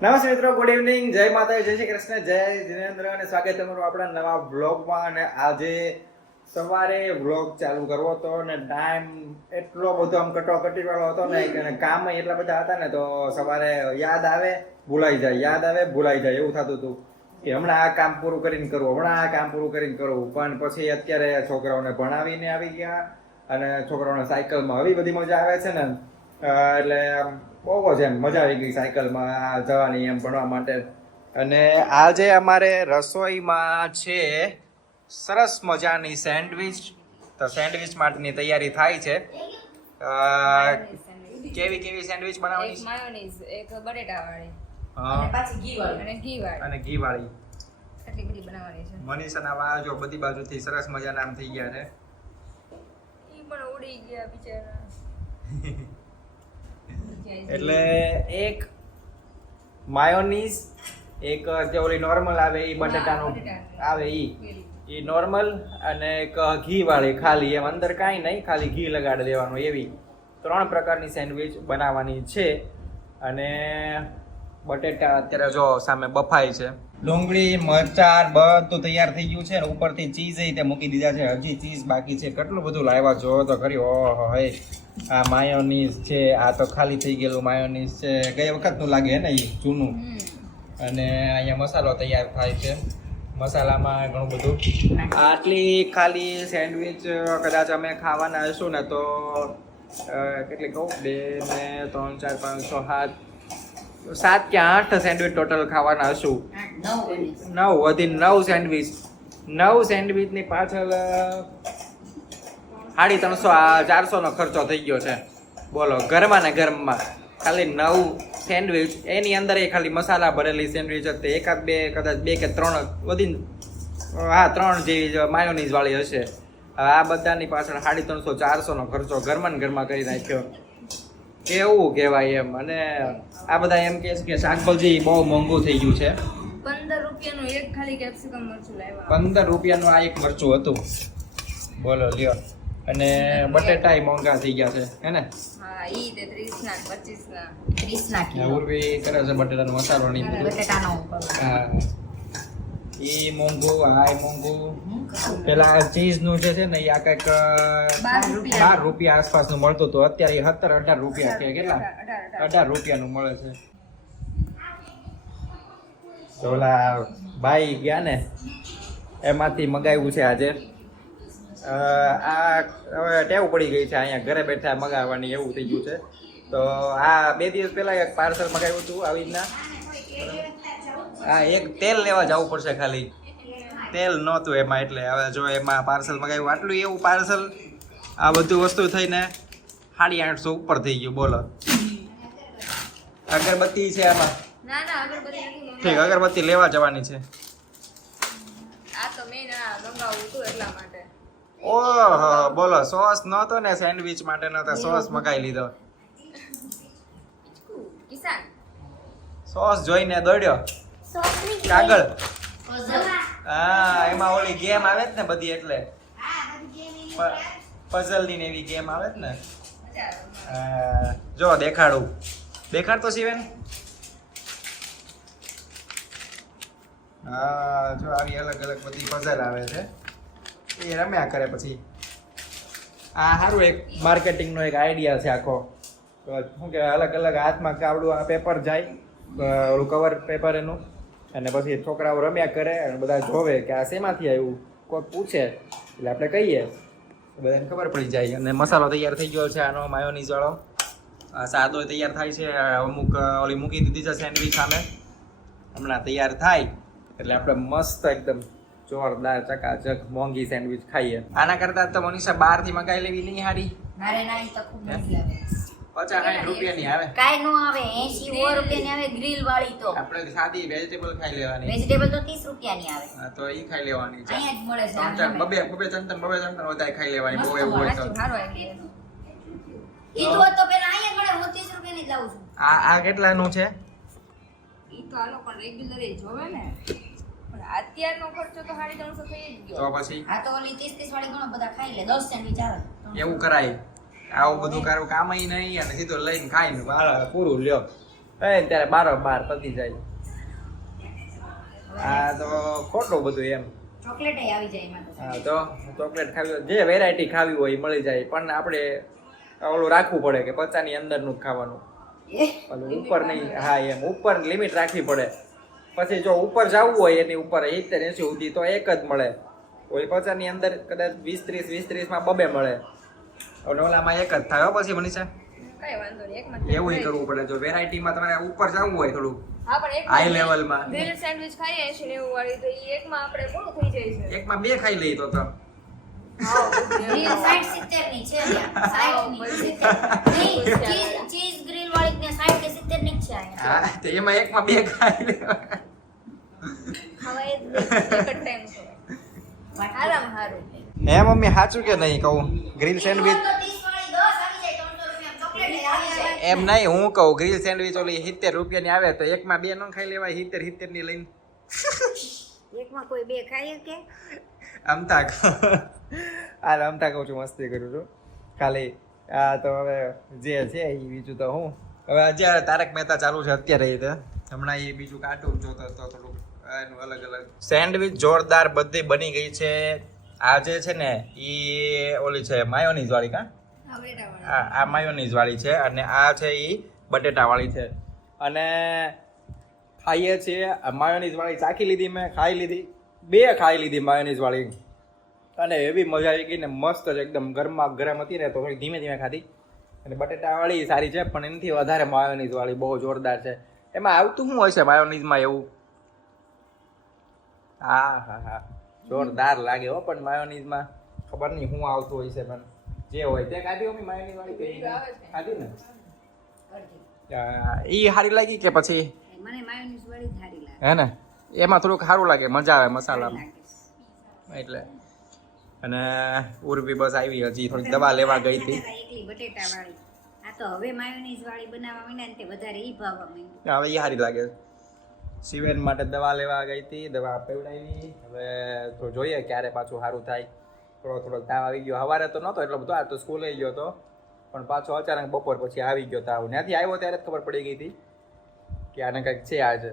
નમસ્તે મિત્રો good evening જય માતા જય શ્રી કૃષ્ણ જય જીનેન્દ્ર અને સ્વાગત તમારું આપણા નવા બ્લોગમાં અને આજે સવારે બ્લોગ ચાલુ કરવો હતો અને ટાઈમ એટલો બધો આમ કટોકટી વાળો હતો ને અને કામ એટલા બધા હતા ને તો સવારે યાદ આવે ભૂલાઈ જાય યાદ આવે ભૂલાઈ જાય એવું થતું હતું કે હમણાં આ કામ પૂરું કરીને કરવું હમણાં આ કામ પૂરું કરીને કરવું પણ પછી અત્યારે છોકરાઓને ભણાવીને આવી ગયા અને છોકરાઓને સાયકલમાં આવી બધી મજા આવે છે ને એટલે આમ બહુ જ એમ મજા આવી ગઈ સાયકલમાં જવાની એમ ભણવા માટે. અને આજે અમારે રસોઈમાં છે સરસ મજાની સેન્ડવિચ. તો સેન્ડવિચ માટેની તૈયારી થાય છે. કેવી કેવી સેન્ડવિચ બનાવવાની એક માયોનીઝ એક બટેટા વાળી અને પાછી ઘી વાળી અને ઘી વાળી અને ઘી વાળી એટલી બધી બનાવવાની છે. મનીષાના વાળ જો બધી બાજુથી સરસ મજાના આમ થઈ ગયા છે. ઈ પણ ઉડી ગયા બિચારા. એટલે એક માયોનીઝ એક જે ઓલી નોર્મલ આવે એ બટેટાનું આવે. એ એ નોર્મલ અને એક ઘી વાળી ખાલી એમ અંદર કાંઈ નહીં ખાલી ઘી લગાડી દેવાનું એવી. ત્રણ પ્રકારની સેન્ડવિચ બનાવવાની છે. અને બટેટા અત્યારે જો સામે બફાય છે. ડુંગળી મરચાં બધું તૈયાર થઈ ગયું છે ને ઉપરથી ચીઝ તે મૂકી દીધા છે. હજી ચીઝ બાકી છે. કેટલું બધું લાવ્યા જો તો ખરી ઓહો હે આ માયોનીઝ છે. આ તો ખાલી થઈ ગયેલું માયોનીઝ છે. ગઈ વખતનું લાગે ને એ જૂનું? અને અહીંયા મસાલો તૈયાર થાય છે. મસાલામાં ઘણું બધું. આટલી ખાલી સેન્ડવિચ કદાચ અમે ખાવાના હશું ને તો કેટલી કહું? બે ને ત્રણ ચાર પાંચ છ સાત સાત કે આઠ સેન્ડવિચ ટોટલ ખાવાના હશું. નવ વધી નવ સેન્ડવિચ નવ સેન્ડવિચની પાછળ સાડી ત્રણસો, આ ચારસો નો ખર્ચો થઈ ગયો છે. બોલો ઘરમાં ને ઘરમાં ખાલી નવ સેન્ડવિચ એની અંદર એ ખાલી મસાલા ભરેલી સેન્ડવિચ હતી એકાદ બે, કદાચ બે કે ત્રણ, વધીને હા, ત્રણ જેવી માયોનીઝ વાળી હશે. આ બધાની પાછળ સાડી ત્રણસો ચારસો નો ખર્ચો ઘરમાં ને ઘરમાં કરી નાખ્યો. કેવું કહેવાય એમ. અને આ બધા એમ કહે છે કે શાકભાજી બહુ મોંઘું થઈ ગયું છે. પંદર રૂપિયાનું એક ખાલી કેપ્સિકમ મરચું લાવ્યા. પંદર રૂપિયાનું આ એક મરચું હતું. બોલો લ્યો. અને બટેટાય મોંઘા થઈ ગયા છે હે ને? હા ઈ તે ત્રીસ ના પચીસ ના ત્રીસ ના કિલો. ઉર્વી કરે છે બટેટાનો મસાલો નહીં બટેટાનો હા. ઈ મોંઘું આ મોંઘું. પેલા ચીઝનું જે છે ને એ આ કંઈક બાર રૂપિયા. આસપાસનું મળતું હતું. અત્યારે એ સત્તર અઢાર રૂપિયા કે કેટલા? અઢાર, રૂપિયા નું મળે છે. તો ઓલા ભાઈ ગયા ને એમાંથી મગાવ્યું છે આજે. આ હવે ટેવ પડી ગઈ છે અહીંયા ઘરે બેઠા મગાવવાની એવું થઈ ગયું છે. તો આ બે દિવસ પહેલા એક પાર્સલ મગાવ્યું હતું આવી રીતના. હા એક તેલ લેવા જવું પડશે ખાલી. તેલ નહોતું એમાં એટલે હવે જો એમાં પાર્સલ મગાવ્યું આટલું એવું પાર્સલ આ બધું વસ્તુ થઈને સાડી આઠસો ઉપર થઈ ગયું બોલો. અગરબત્તી છે આમાં. ઠીક અગરબત્તી લેવા જવાની છે. ઓહો બોલો સોસ નહોતો ને સેન્ડવિચ માટે નહોતો સોસ મગાવી લીધો. સોસ જોઈને દોડ્યો. કાગળ? હા એમાં ઓલી ગેમ આવે જ ને બધી એટલે. પઝલની ને એવી ગેમ આવે જ ને. હા, જો દેખાડું. દેખાડતો શિવેન. હા જો આવી અલગ અલગ બધી પઝલ આવે છે. એ રમ્યા કરે પછી. આ સારું એક માર્કેટિંગનો એક આઈડિયા છે આખો. શું કે અલગ અલગ હાથમાં કાવડું આ પેપર જાય કવર પેપર એનું. અને પછી છોકરાઓ રમ્યા કરે અને બધા જોવે કે આ શેમાંથી આવ્યું? કોઈ પૂછે. એટલે આપણે કહીએ. બધાને ખબર પડી જાય. અને મસાલો તૈયાર થઈ ગયો છે. આનો માયોનીઝ વાળો. સાદો તૈયાર થાય છે. અમુક ઓલી મૂકી દીધી છે સેન્ડવિચ સામે. હમણાં તૈયાર થાય. એટલે આપણે મસ્ત એકદમ જોરદાર ચકાચક મોંઘી સેન્ડવિચ ખાઈએ. આના કરતા તો મનીષા બહારથી મંગાવી લેવી નહીં હારી. મારે ના તો ખૂબ નથી લાગે. પચાસ સાઠ રૂપિયાની આવે. કાંઈ નો આવે એસી સો રૂપિયાની આવે ગ્રીલ વાળી તો. આપણે સાદી વેજીટેબલ ખાઈ લેવાની. વેજીટેબલ તો ત્રીસ રૂપિયાની આવે. હા, તો ઈ ખાઈ લેવાની છે. અહીંયા જ મળે છે ત્રણ બબે બબે. ત્રણ ત્રણ બબે ત્રણ ત્રણ વધારે ખાઈ લેવાની બહુ એવું હોય તો. સાચું સારો idea. કીધું હોત તો પેલા અહીંયા મળે હું ત્રીસ રૂપિયાની જ લાવું છું. આ આ કેટલાનું છે? ઈ તો આનો પણ રેગ્યુલર જોવે ને. અત્યારનો ખર્ચો તો સાડી ત્રણસો થઈ જ તો પછી? આ તો ઓલી ત્રીસ ત્રીસ વાળી ઘણો બધા ખાઈ લે દસ સેન્ડવીચ આવે. એવું કરાય. આવું બધું કારું કામ નહીં અને સીધો લઈને ખાઈને બાર પૂરું લ્યો. એ ત્યારે બાર બાર પતી જાય. આ તો ખોટું બધું એમ. ચોકલેટ આવી જાય હા તો ચોકલેટ ખાવી જે વેરાયટી ખાવી હોય એ મળી જાય. પણ આપણે ઓલું રાખવું પડે કે પચાની અંદરનું જ ખાવાનું. ઓલું ઉપર નહીં હા એમ. ઉપર લિમિટ રાખવી પડે. પછી જો ઉપર જવું હોય એની ઉપર સિત્તેર એંસી સુધી તો એક જ મળે. કોઈ પચાસની અંદર કદાચ વીસ ત્રીસ વીસ ત્રીસમાં બબે મળે. ઓલામાં એક જ થાય પછી મનીષા? કઈ વાંધો નહીં એવું કરવું પડે. જો વેરાયટીમાં તમારે ઉપર જવું હોય થોડું હા પણ એક હાઈ લેવલમાં ગ્રીલ સેન્ડવિચ ખાઈએ વાળી તો ઈ એકમાં આપણે પૂરું થઈ જાય છે. એકમાં બે ખાઈ લઈ તો તો. ગ્રીલ 60 70 ની છે ત્યાં 60 ની ચીઝ ચીઝ ગ્રીલ વાળી ને 60 કે 70 ની છે હા તો એમાં એકમાં બે ખાઈ લેવા હવે એક ટાઈમ છે. આરામ હારું. હે મમ્મી સાચું કે નહીં કહું? ગ્રીલ સેન્ડવિચ તો 30 વાળી 10 આવી જાય 300 રૂપિયા ચોકલેટ આવી જાય એમ નહીં હું કહું ગ્રીલ સેન્ડવિચ ઓલી સિત્તેર રૂપિયાની આવે તો એકમાં બે ન ખાઈ લેવાય સિત્તેર સિત્તેરની લઈને. એકમાં કોઈ બે ખાય કે અમતા હાલ અમતા કહું છું મસ્તી કરું છું. ખાલી આ તો હવે જે છે એ બીજું તો હું. હવે અત્યારે તારક મહેતા ચાલુ છે અત્યારે એ તો. હમણાં એ બીજું કાર્ટૂન જોતો તો થોડુંક એનું અલગ અલગ. સેન્ડવિચ જોરદાર બધી બની ગઈ છે. આ જે છે ને એ ઓલી છે માયોનીઝ વાળી કા આ આ માયોનીઝ વાળી છે અને આ છે એ બટેટા વાળી છે. અને ખાઈએ છીએ માયોનીઝ વાળી ચાખી લીધી મેં ખાઈ લીધી. બે ખાઈ લીધી માયોનીઝ વાળી અને એવી મજા આવી ગઈ ને મસ્ત છે એકદમ ગરમા ગરમ હતી ને તો થોડી ધીમે ધીમે ખાધી. અને બટેટા વાળી સારી છે પણ એનાથી વધારે માયોનીઝ વાળી બહુ જોરદાર છે. એમાં આવતું શું હોય છે માયોનીઝમાં એવું? હા હા હા. જોરદાર લાગે હો પણ માયોનીઝમાં ખબર નહીં હું આવતું હોય છે પણ જે હોય તે કાઢી મમ્મી માયોનીઝ વાળી ખાધી ને? ઈ સારી લાગી કે પછી? મને માયોનીઝ વાળી સારી લાગે. હે ને? એમાં થોડુંક સારું લાગે મજા આવે મસાલામાં. એટલે. અને ઉર્વી બસ આવી હજી થોડીક દવા લેવા ગઈ હતી. બટેટા વાળી આ તો હવે માયોનીઝ વાળી બનાવવા માંડ્યા ને તે વધારે ઈ ભાવવા માંડ્યું. હવે ઈ સારી લાગે શિવેન માટે દવા લેવા ગઈ હતી, દવા પીવડાવી. હવે તો જોઈએ ક્યારે પાછું સારું થાય. થોડો થોડો તાવ આવી ગયો. સવારે તો નહોતો એટલો બધો, આ તો સ્કૂલે ગયો હતો પણ પાછો અચાનક બપોર પછી આવી ગયો તાવ. ત્યાંથી આવ્યો ત્યારે જ ખબર પડી ગઈ હતી કે આને કંઈક છે આજે.